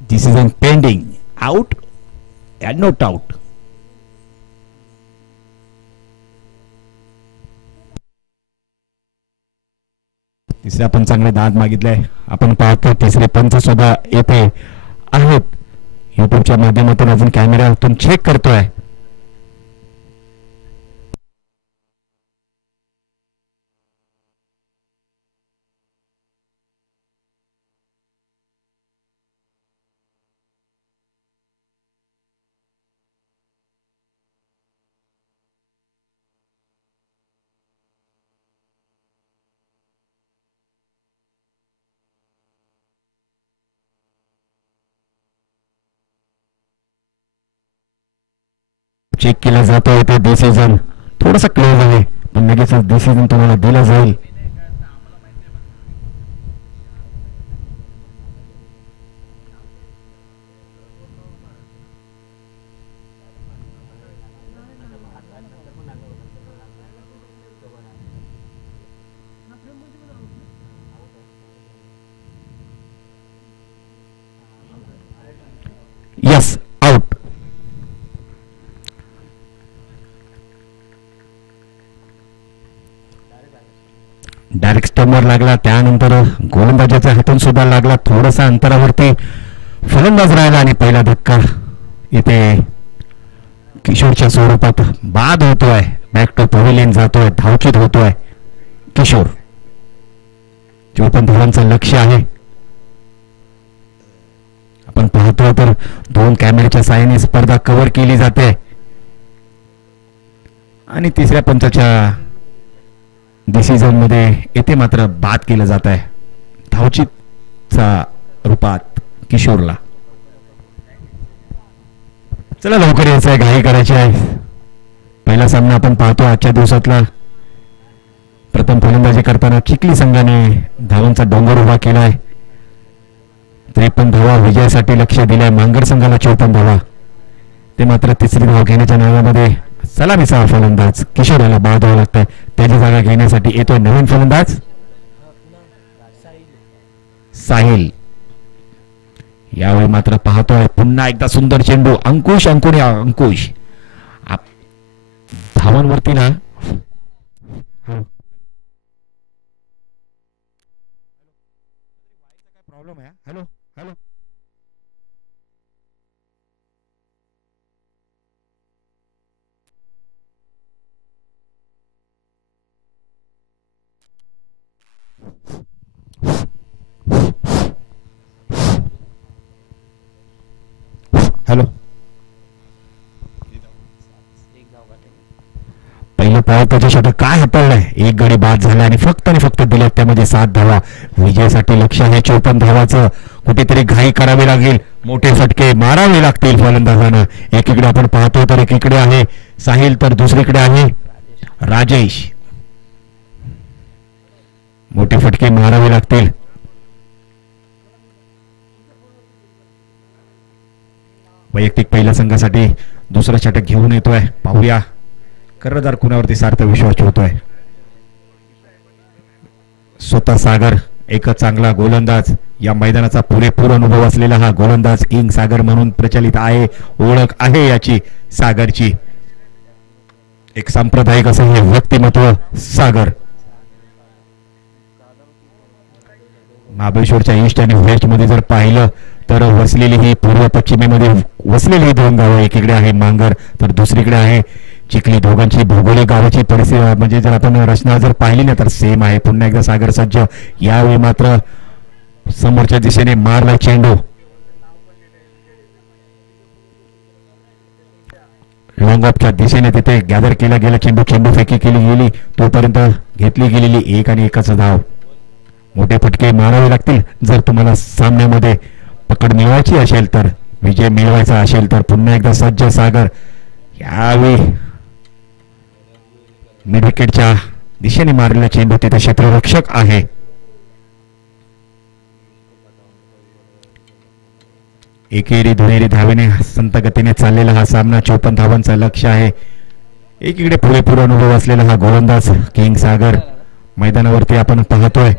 Decision pending. Out या नोट आउट. तिसऱ्या पंचांकडे दाद मागितलाय. आपण पाहतो तिसरे पंच सुद्धा येथे आहेत. युट्यूबच्या माध्यमातून अजून कॅमेऱ्यातून चेक करतोय. चेक केला जातोय. ते डिसिजन थोडासा क्लोज आहे पण लगेच डिसिजन तुम्हाला दिला जाईल. Yes out. डायरेक्ट स्टंपवर लागला. त्यानंतर गोलंदाजाच्या हातून सुद्धा लागला. थोडासा अंतरावरती फलंदाज राहिला आणि पहिला धक्का इथे किशोरच्या स्वरूपात बाद होतोय. बॅक टू पवेलियन जातोय. धावचित होतोय किशोर. 54 धावांचं लक्ष आहे. आपण पाहतोय तर 2 कॅमेऱ्याच्या साहाय्याने स्पर्धा कव्हर केली जाते आणि तिसऱ्या पंचाच्या डिसिजन मध्ये येथे मात्र बाद केलं जात आहे धावचितच्या रूपात किशोरला. चला लवकर यायचं आहे. घाई करायची आहे. पहिला सामना आपण पाहतो आजच्या दिवसातला. प्रथम फलंदाजी करताना चिखली संघाने धावांचा डोंगर उभा केलाय. 53 धावा विजयासाठी लक्ष दिलाय. मांगर संघाला 54 धावा. ते मात्र तिसरी धाव घेण्याच्या नावामध्ये सलामीचा फलंदाज किशोर याला बाद व्हावं लागतंय. त्याची जागा घेण्यासाठी येतोय नवीन फलंदाज साहिल. यावेळी मात्र पाहतोय पुन्हा एकदा सुंदर चेंडू. अंकुश अंकुश धावांवरती ना. प्रॉब्लेम आहे. Hello hello hello. पहिलं त्याच्या षटक काय हाताळलंय. एक गडी बाद झाला आणि फक्त दिल्यात त्यामध्ये 7 धावा. विजयासाठी लक्ष आहे 54 धावाचं. कुठेतरी घाई करावी लागेल. मोठे फटके मारावे लागतील फलंदाजांना. एकीकडे आपण पाहतो तर एकीकडे आहे साहिल तर दुसरीकडे आहे राजेश. मोठे फटके मारावे लागतील. वैयक्तिक पहिल्या संघासाठी दुसरा षटक घेऊन येतोय. पाहूया कर्णधार कुणावरती सार्थ विश्वास ठेवतोय. स्वतः सागर एक चांगला गोलंदाज. या मैदानाचा पुरेपूर अनुभव असलेला हा गोलंदाज किंग सागर म्हणून प्रचलित आहे. ओळख आहे याची सागरची. एक सांप्रदायिक असं हे व्यक्तिमत्व सागर. महाबळेश्वरच्या ईस्ट आणि वेस्ट मध्ये जर पाहिलं तर वसलेली ही पूर्व पश्चिमेमध्ये वसलेली 2 गावं. एकीकडे आहे मांगर तर दुसरीकडे आहे चिखली. दोघांची भौगोलिक गावाची परिस्थिती म्हणजे जर आपण रचना जर पाहिली ना तर सेम आहे. पुन्हा एकदा सागर सज्ज. यावेळी मात्र समोरच्या दिशेने मारला चेंडू. लॉंग ऑफच्या दिशेने तिथे गॅदर केला गेला चेंडू फेकी केली गेली. तोपर्यंत घेतली गेलेली 1 आणि 1च धाव. मोठे फटके मारावे लागतील जर तुम्हाला सामन्यामध्ये पकड मिळवायची असेल तर, विजय मिळवायचा असेल तर. पुन्हा एकदा सज्ज सागर. यावेळी मिड विकेटच्या दिशेने मारलेला चेंडू तिथे क्षेत्ररक्षक आहे. एकेरी दुहेरी धावेने संत गतीने चाललेला हा सामना 54 धावांचा लक्ष आहे. एकीकडे पुरेपूर अनुभव असलेला हा गोलंदाज किंग सागर मैदानावरती आपण पाहतोय.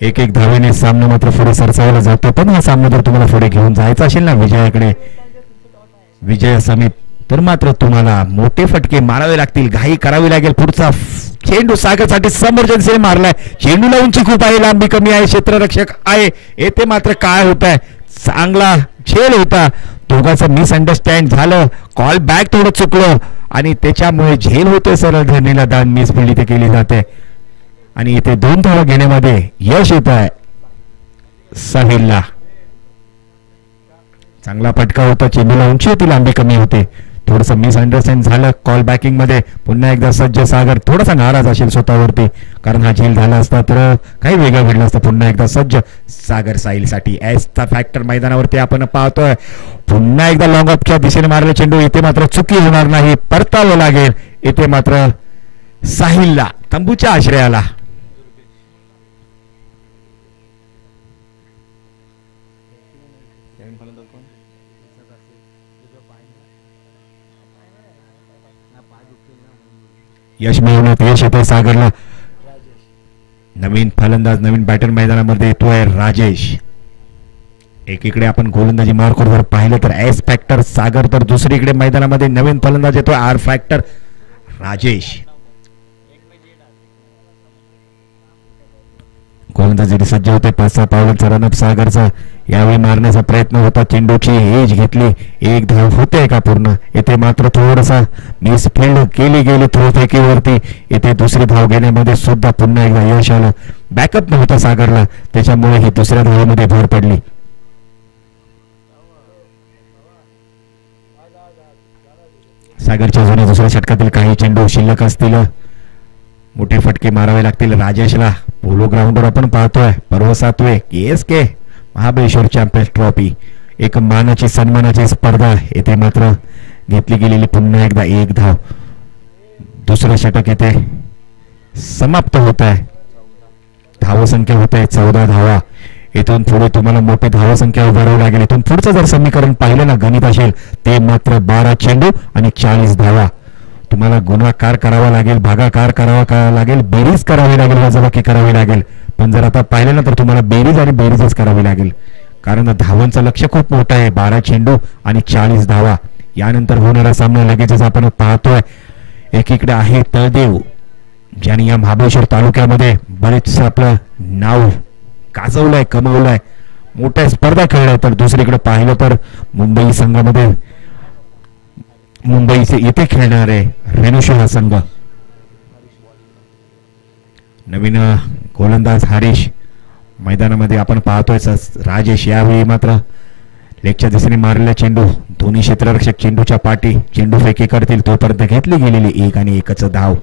एक एक धावेने सामना मात्र पुढे सरसावला जातो. पण हा सामना जर तुम्हाला पुढे घेऊन जायचा असेल ना विजयाकडे, विजय समीप, तर मात्र तुम्हाला मोठे फटके मारावे लागतील, घाई करावी लागेल. पुढचा चेंडू सागरसाठी समर्जन्सीने मारलाय. चेंडूला उंची खूप आहे, लांबी कमी आहे, क्षेत्ररक्षक आहे. येथे मात्र काय होत आहे, चांगला खेळ होता. दोघांचं मिसअंडरस्टँड झालं, कॉल बॅक थोडं चुकलं आणि त्याच्यामुळे झेल होतोय. सरळ धरणीला दान मिस फील्ड इथे केली जाते आणि इथे 2 धावा घेण्यामध्ये यश येत आहे साहिलला. चांगला फटका होता, चेंडूला उंची होती, लांबी कमी होते. थोडंसं मिसअंडरस्टँड झालं कॉल बॅकिंग मध्ये. पुन्हा एकदा सज्ज सागर थोडासा नाराज असेल स्वतःवरती, कारण हा झेल झाला असता तर काही वेगळं घडलं असतं. पुन्हा एकदा सज्ज सागर साहिलसाठी एसचा फॅक्टर मैदानावरती आपण पाहतोय. पुन्हा एकदा लॉंग ऑफच्या दिशेने मारले चेंडू. इथे मात्र चुकी होणार नाही, परतावं लागेल. इथे मात्र साहिलला तंबूच्या आश्रयाला. यश मिळवण्यात यश येते सागरला. नवीन फलंदाज नवीन बॅटर मैदानामध्ये येतोय राजेश. एकीकडे आपण गोलंदाजी मार्कवर जर पाहिलं तर एस फॅक्टर सागर, तर दुसरीकडे मैदानामध्ये नवीन फलंदाज येतोय आर फॅक्टर राजेश. गोलंदाजी सज्ज होते. 5-6 पावलांचा रनअप सागरचा. यावेळी मारण्याचा प्रयत्न होता, चेंडूची एज घेतली. 1 धाव होते का पूर्ण. येथे मात्र थोडासा मिस फील्ड केली गेली थ्रो फेकीवरती. येथे दुसरी धाव घेण्यामध्ये सुद्धा पुन्हा एकदा यश आलं. बॅकअप नव्हता सागरला, त्याच्यामुळे ही दुसऱ्या धावेमध्ये भर पडली. सागरच्या जुन्या दुसऱ्या षटकातील काही चेंडू शिल्लक असतील, मोठे फटके मारावे लागतील राजेशला. पोलो ग्राउंडवर आपण पाहतोय पर्व 7वे KSK महाबळेश्वर चॅम्पियन्स ट्रॉफी, एक मानाची सन्मानाची स्पर्धा. येथे मात्र घेतली गेलेली पुन्हा एकदा 1 धाव. दुसरं षटक येथे समाप्त होत आहे. धावसंख्या होत आहे 14 धावा. इथून पुढे तुम्हाला मोठी धावसंख्या उभारावी लागेल. इथून पुढचं जर समीकरण पाहिलं ना गणित असेल, ते मात्र 12 चेंडू आणि 40 धावा. तुम्हाला गुणाकार करावा लागेल, भागाकार करावा लागेल, बेरीज करावी लागेल, वजाबाकी करावी लागेल. पण जर आता पाहिलं ना तर तुम्हाला बेरीज आणि बेरीजच करावी लागेल, कारण धावांचं लक्ष खूप मोठं आहे. 12 चेंडू आणि 40 धावा. यानंतर होणारा सामना लगेचच आपण पाहतोय. एकीकडे आहे तळदेव, ज्याने या महाबळेश्वर तालुक्यामध्ये बरेच आपलं नाव गाजवलंय, कमवलंय, मोठ्या स्पर्धा खेळल्या. तर दुसरीकडे पाहिलं तर मुंबई संघामध्ये मुंबईचे येथे खेळणारे रेणुशा हा संघ. नवीन गोलंदाज हरीश मैदानामध्ये आपण पाहतोय. राजेश यावेळी मात्र लेगच्या दिशेने मारलेला चेंडू, दोन्ही क्षेत्ररक्षक चेंडूच्या पाठी चेंडू फेकी करतील तोपर्यंत घेतली गेलेली 1 आणि 1च धाव.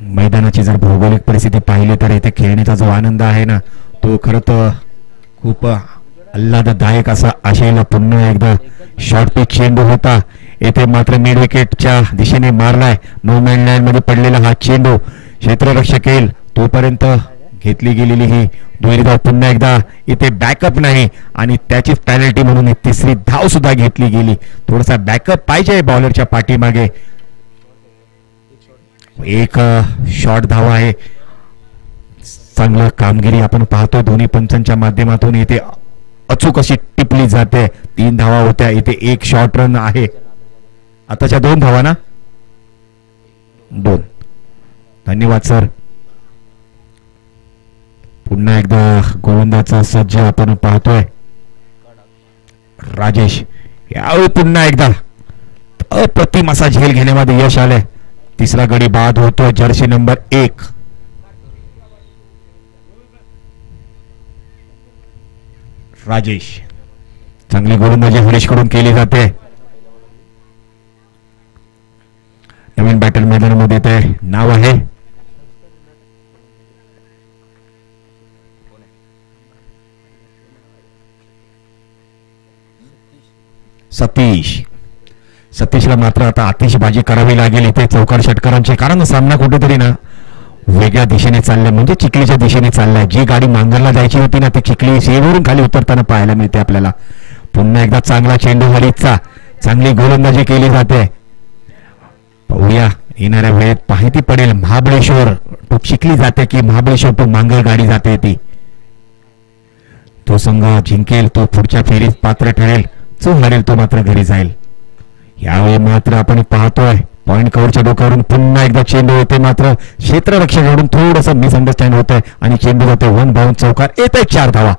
मैदानाची जर भौगोलिक परिस्थिती पाहिली तर इथे खेळण्याचा जो आनंद आहे ना, तो खरं तर खूप आल्हाददायक असा असेल. पुन्हा एकदा शॉर्ट पिच चेंडू होता. येथे मात्र मिड विकेटच्या दिशेने मारलाय. नो मॅन लँड मध्ये पडलेला हा चेंडू क्षेत्ररक्षक येईल तोपर्यंत घेतली गेलेली ही दुहेरी धाव. पुन्हा एकदा इथे बॅकअप नाही आणि त्याचीच पॅनल्टी म्हणून ही तिसरी धाव सुद्धा घेतली गेली. थोडासा बॅकअप पाहिजे बॉलरच्या पाठीमागे. एक शॉर्ट धावा आहे. चांगला कामगिरी आपण पाहतोय दोन्ही पंचांच्या माध्यमातून. इथे अचूक अशी टिपली जाते. 3 धावा होत्या. इथे 1 शॉर्ट रन आहे. आताच्या 2 धावा ना, 2. धन्यवाद सर. पुन्हा एकदा गोलंदाजा सज्ज आपण पाहतोय राजेश. यावेळी पुन्हा एकदा अप्रतिम असा झेल घेण्यामध्ये यश आलंय. तिसरा गडी बाद होतोय जर्सी नंबर 1. राजेश. चांगली गोलंदाजी हरीश कडून केली जाते. नवीन बॅटल मैदानामध्ये ते नाव आहे सतीश. सतीशला मात्र आता आतिषबाजी करावी लागेल इथे चौकार षटकारांची, कारण सामना कुठेतरी ना वेगळ्या दिशेने चाललाय, म्हणजे चिखलीच्या दिशेने चाललाय. जी गाडी मांगरला जायची होती ना ती चिखली शेवरून खाली उतरताना पाहायला मिळते आपल्याला. पुन्हा एकदा चांगला चेंडू हरीचा, चांगली गोलंदाजी केली जाते. पाहूया येणाऱ्या वेळेत माहिती पडेल महाबळेश्वर तो चिखली जाते की महाबळेश्वर तो मांगल गाडी जाते. ती तो संघ जिंकेल तो पुढच्या फेरीत पात्र ठरेल, जो हरेल तो मात्र घरी जाईल. यावेळी मात्र आपण पाहतोय पॉइंट कव्हरच्या डोक्यावरून पुन्हा एकदा चेंडू येते, मात्र क्षेत्ररक्षकाकडून थोडंसं मिसअंडरस्टँड होत आहे आणि चेंडू जाते वन बाउंड चौकार. येते 4 धावा.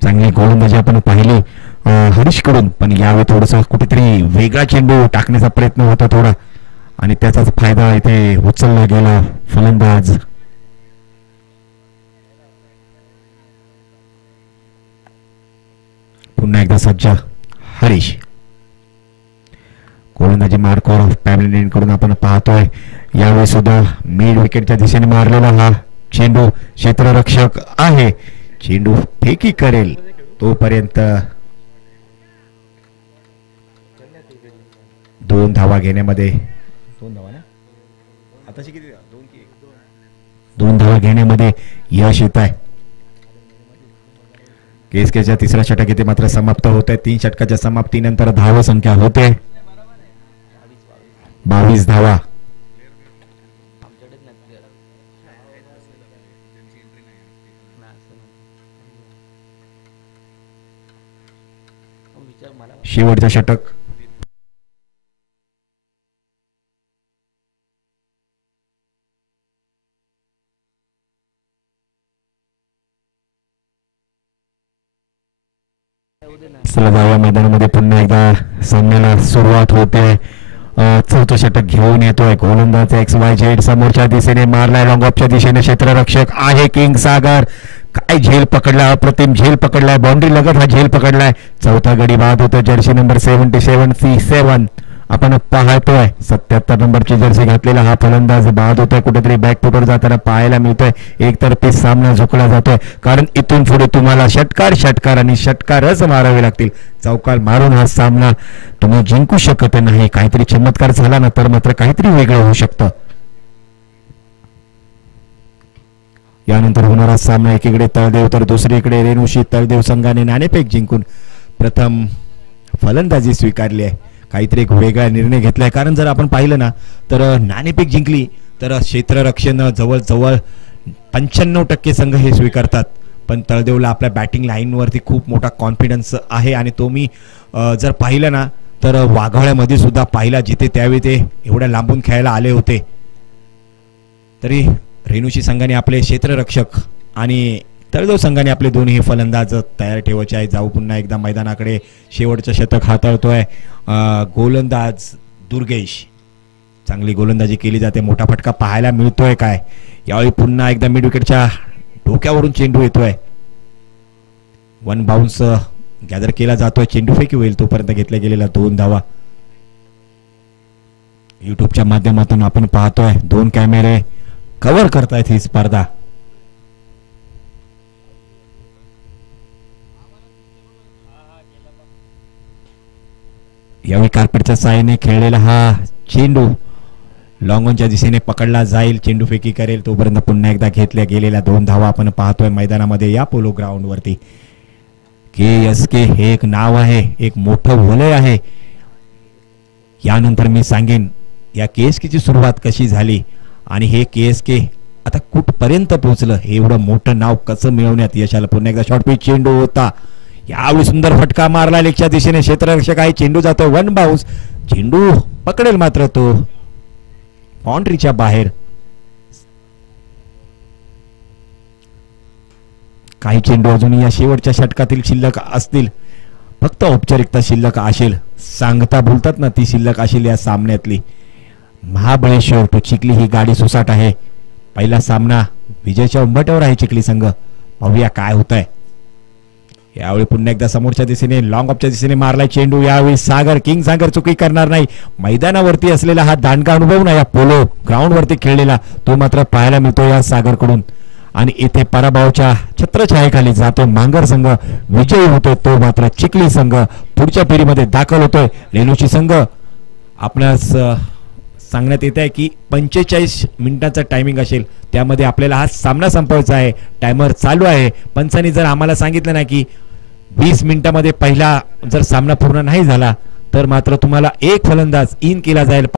चांगली गोलंदाजी आपण पाहिली हरीश कडून, पण यावेळी थोडस कुठेतरी वेगळा चेंडू टाकण्याचा प्रयत्न होता थोडा, आणि त्याचाच फायदा इथे उचलला गेला फलंदाज. पुन्हा एकदा सज्ज हरीश. गोलंदाजी मार्कवर पॅव्हलियन कडून आपण पाहतोय. यावेळी सुद्धा मिड विकेटच्या दिशेने मारलेला हा चेंडू क्षेत्ररक्षक आहे, चेंडू फेकी करेल तोपर्यंत 2 धावा घेण्यामध्ये 2 धावा घेण्यामध्ये यश येत आहे. केएसकेच्या तिसरा षटक इथे मात्र समाप्त होत आहे. 3 षटकाच्या समाप्तीनंतर धावा संख्या होते 22 धावा. शेवटचं षटक सलगावा मैदानामध्ये पुन्हा एकदा सामन्याला सुरुवात होते. चौथं षटक घेऊन येतोय गोलंदाज XYZ. समोरच्या दिशेने मारलाय लॉंग ऑफच्या दिशेने क्षेत्ररक्षक आहे किंग सागर. काय झेल पकडला, अप्रतिम झेल पकडलाय, बाउंड्री लगत हा झेल पकडलाय. चौथा गडी बाद होतो जर्सी नंबर 77 आपण पाहतोय 77 नंबरची जर्सी घातलेला हा फलंदाज बाद होतोय, कुठेतरी बॅकफुटवर जाताना पाहायला मिळतोय. एकतर्फी सामना झुकला जातोय, कारण इथून पुढे तुम्हाला षटकार आणि षटकारच मारावे लागतील. चौकार मारून हा सामना तुम्ही जिंकू शकत नाही. काहीतरी चमत्कार झाला ना तर मात्र काहीतरी वेगळं होऊ शकतं. यानंतर होणारा सामना एकीकडे तळदेव तर दुसरीकडे रेणुशी. तळदेव संघाने नाणेफेक जिंकून प्रथम फलंदाजी स्वीकारली आहे. काहीतरी एक वेगळा निर्णय घेतलाय, कारण जर आपण पाहिलं ना तर नाणेफेक जिंकली तर क्षेत्ररक्षण जवळजवळ 95% संघ हे स्वीकारतात, पण तळदेवला आपल्या बॅटिंग लाईनवरती खूप मोठा कॉन्फिडन्स आहे. आणि तो मी जर पाहिलं ना तर वाघाळ्यामध्ये सुद्धा पाहिला, जिथे त्यावेळी ते एवढ्या लांबून खेळायला आले होते, तरी रेणुशी संघाने आपले क्षेत्ररक्षक आणि तळदेव संघाने आपले दोन्ही फलंदाज तयार ठेवायचे आहे. जाऊ पुन्हा एकदा मैदानाकडे. शेवटचं षटक हाताळतोय गोलंदाज दुर्गेश. चांगली गोलंदाजी केली जाते, मोठा फटका पाहायला मिळतोय. काय यावेळी पुन्हा एकदा मिड विकेटच्या डोक्यावरून चेंडू येतोय, वन बाउन्स गॅदर केला जातोय, चेंडू फेकी होईल तोपर्यंत घेतल्या गेलेला 2 धावा. युट्यूबच्या माध्यमातून आपण पाहतोय 2 कॅमेरे कव्हर करतायत ही स्पर्धा. यावेळी कार्पेटच्या साहाय्याने खेळलेला हा चेंडू लॉंग ऑनच्या दिशेने पकडला जाईल, चेंडू फेकी करेल तोपर्यंत पुन्हा एकदा घेतल्या गेलेल्या 2 धावा आपण पाहतोय मैदानामध्ये या पोलो ग्राउंड वरती. KSK हे एक नाव आहे, एक मोठं वलय आहे. यानंतर मी सांगेन या KSK ची सुरुवात कशी झाली आणि हे KSK आता कुठपर्यंत पोहोचलं, हे एवढं मोठं नाव कसं मिळवण्यात यश आलं. पुन्हा एकदा शॉर्ट पिच चेंडू होता, यावेळी सुंदर फटका मारला लेगच्या दिशेने. क्षेत्ररक्षक आहे, चेंडू जातो वन बाउन्स, चेंडू पकडेल मात्र तो बाउंड्रीच्या बाहेर. काही चेंडू अजून या शेवटच्या षटकातील शिल्लक असतील, फक्त औपचारिकता शिल्लक असेल, सांगता बोलतात ना ती शिल्लक असेल या सामन्यातली. महाबळेश्वर तो चिखली ही गाडी सुसाट आहे. पहिला सामना विजयाच्या उंबरठ्यावर आहे चिखली संघ. पाहूया काय होत आहे. यावेळी पुन्हा एकदा समोरच्या दिशेने लॉंग ऑफच्या दिशेने मारलाय चेंडू. यावेळी सागर किंग सागर चुकी करणार नाही. मैदानावरती असलेला हा दांडगा अनुभव ना या पोलो ग्राउंड वरती खेळलेला तो मात्र पाहायला मिळतो या सागर कडून. आणि इथे पराभवाच्या छत्रछायेखाली जातो मांगर संघ, विजयी होतोय तो मात्र चिखली संघ पुढच्या फेरीमध्ये दाखल होतोय. रेणुची संघ आपणास सांगण्यात येत आहे की 45 मिनिटाचा टायमिंग असेल, त्यामध्ये आपल्याला हा सामना संपवायचा आहे. टायमर चालू आहे. पंचांनी जर आम्हाला सांगितलं ना की 20 मिनिटामध्ये पहिला जर सामना पूर्ण नाही झाला तर मात्र तुम्हाला एक फलंदाज इन केला जाईल.